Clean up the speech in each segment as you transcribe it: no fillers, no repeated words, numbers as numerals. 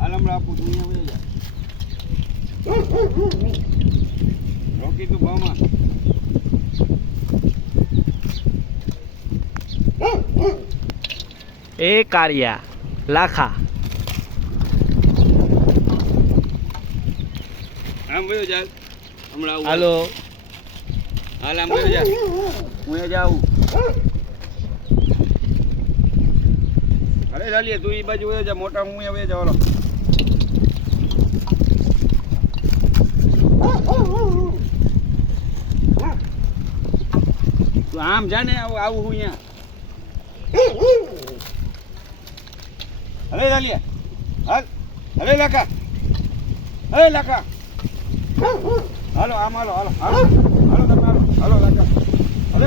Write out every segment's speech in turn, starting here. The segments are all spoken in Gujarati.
આલમડા આપું તું અહીંયા વહી જા રોકી તું ભાવમાં એ કારિયા લાખા આમ વયો જા હમણાં આવું હાલો હાલ આમ વયો જા હું જાઉં અરે ચાલીએ તું એ બાજુ વયો જા મોટા હું વયો જા ઓલો તું આમ જા ને આવું હું અહીંયા અરે ચાલીએ હાલ અરે લાકા અરે લાકા હાલો આમ હાલો હાલો હાલો હાલો તમે હાલો હાલો લાકા અરે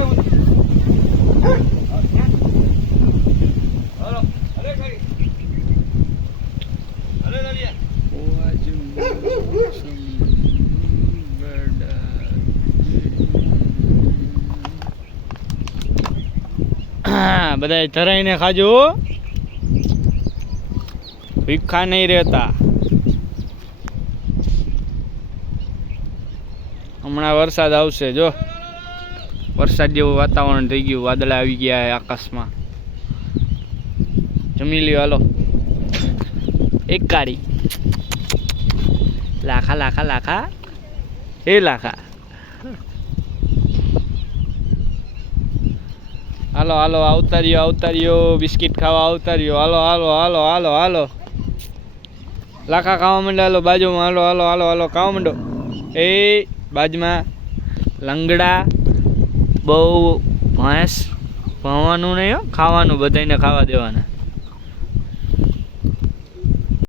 હાલો અરે ખરી અરે ચાલીએ બધા ધરાઈને ખાજો ભીખા નહીં રહેતા હમણાં વરસાદ આવશે જો વરસાદ જેવું વાતાવરણ થઈ ગયું વાદળા આવી ગયા આકાશમાં જમી લ્યો હાલો એક કાળી લાખા લાખા લાખા એ લાખા હાલો હાલો આવતા રહ્યો બિસ્કિટ ખાવા આવતા રહ્યો હાલો હાલો હાલો હાલો હાલો લાખા ખાવા માંડો હાલો બાજુમાં હાલો હાલો હાલો હાલો ખાવા માંડો એ બાજુમાં લંગડા બહુ ભેંસ ભણવાનું નહીં હો ખાવાનું બધાને ખાવા દેવાના